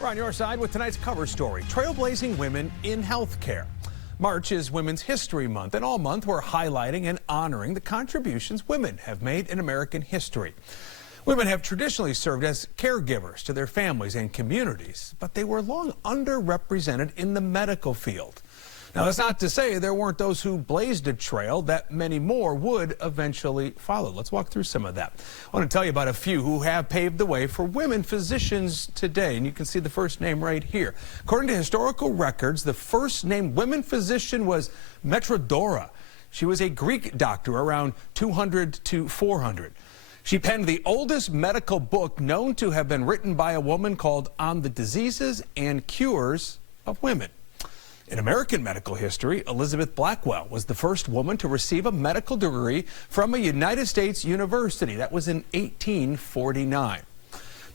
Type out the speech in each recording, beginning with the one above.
We're on your side with tonight's cover story, Trailblazing Women in Healthcare. March is Women's History Month, and all month we're highlighting and honoring the contributions women have made in American history. Women have traditionally served as caregivers to their families and communities, but they were long underrepresented in the medical field. Now, that's not to say there weren't those who blazed a trail that many more would eventually follow. Let's walk through some of that. I want to tell you about a few who have paved the way for women physicians today, and you can see the first name right here. According to historical records, the first named women physician was Metrodora. She was a Greek doctor around 200 to 400. She penned the oldest medical book known to have been written by a woman, called On the Diseases and Cures of Women. In American medical history, Elizabeth Blackwell was the first woman to receive a medical degree from a United States university. That was in 1849.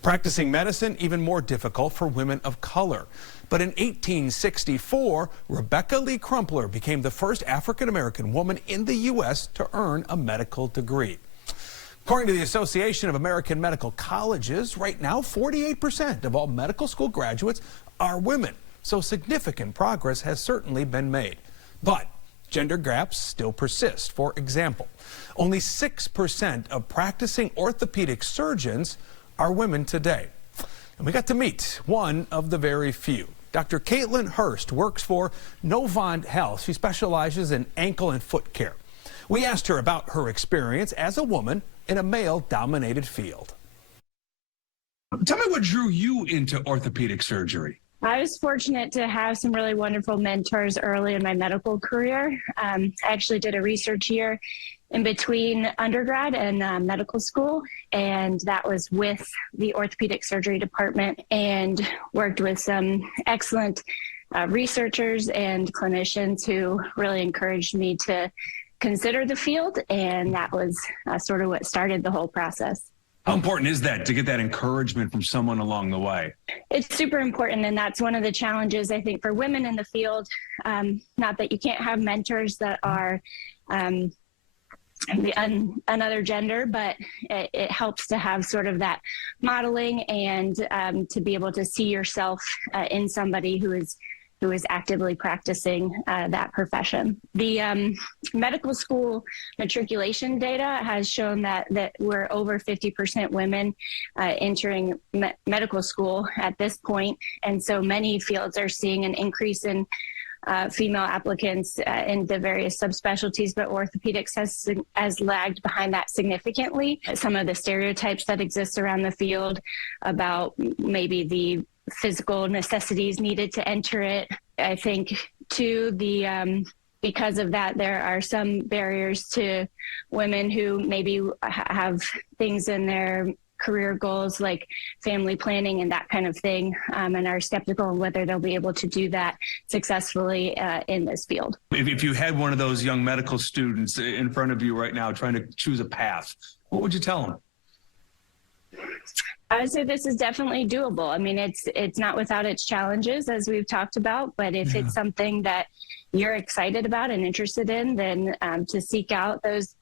Practicing medicine, even more difficult for women of color. But in 1864, Rebecca Lee Crumpler became the first African-American woman in the U.S. to earn a medical degree. According to the Association of American Medical Colleges, right now 48% of all medical school graduates are women. So significant progress has certainly been made. But gender gaps still persist. For example, only 6% of practicing orthopedic surgeons are women today. And we got to meet one of the very few. Dr. Caitlin Hurst works for Novant Health. She specializes in ankle and foot care. We asked her about her experience as a woman in a male-dominated field. Tell me what drew you into orthopedic surgery. I was fortunate to have some really wonderful mentors early in my medical career. I actually did a research year in between undergrad and medical school, and that was with the orthopedic surgery department, and worked with some excellent researchers and clinicians who really encouraged me to consider the field, and that was sort of what started the whole process. How important is that, to get that encouragement from someone along the way? It's super important, and that's one of the challenges, I think, for women in the field. Not that you can't have mentors that are another gender, but it helps to have sort of that modeling and to be able to see yourself in somebody who is actively practicing that profession. The medical school matriculation data has shown that we're over 50% women entering medical school at this point. And so many fields are seeing an increase in female applicants in the various subspecialties, but orthopedics has lagged behind that significantly. Some of the stereotypes that exist around the field about maybe the physical necessities needed to enter it. I think too, because of that, there are some barriers to women who maybe have things in their career goals like family planning and that kind of thing, and are skeptical on whether they'll be able to do that successfully in this field. If you had one of those young medical students in front of you right now trying to choose a path, what would you tell them? I would say this is definitely doable. I mean, it's not without its challenges, as we've talked about, but if it's something that you're excited about and interested in, then to seek out those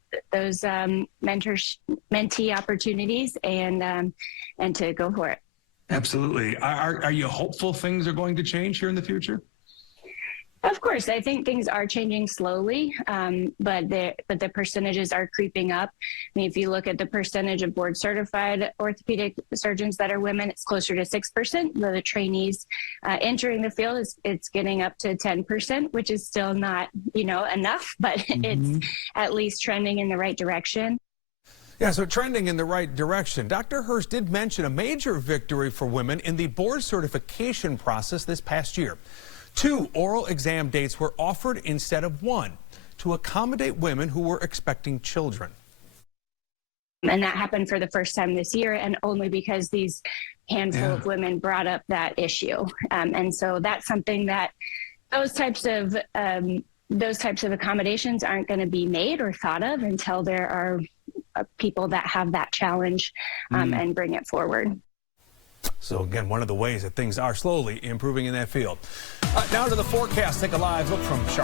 mentee opportunities and to go for it. Absolutely. Are you hopeful things are going to change here in the future? Of course, I think things are changing slowly, but the percentages are creeping up. I mean, if you look at the percentage of board-certified orthopedic surgeons that are women, it's closer to 6%. The trainees entering the field, it's getting up to 10%, which is still not, enough, but it's at least trending in the right direction. Yeah, so trending in the right direction. Dr. Hurst did mention a major victory for women in the board certification process this past year. 2 oral exam dates were offered instead of 1 to accommodate women who were expecting children. And that happened for the first time this year, and only because these handful of women brought up that issue. And so that's something that those types of accommodations aren't going to be made or thought of until there are people that have that challenge and bring it forward. So again, one of the ways that things are slowly improving in that field. Now to the forecast. Take a live look from Charlotte.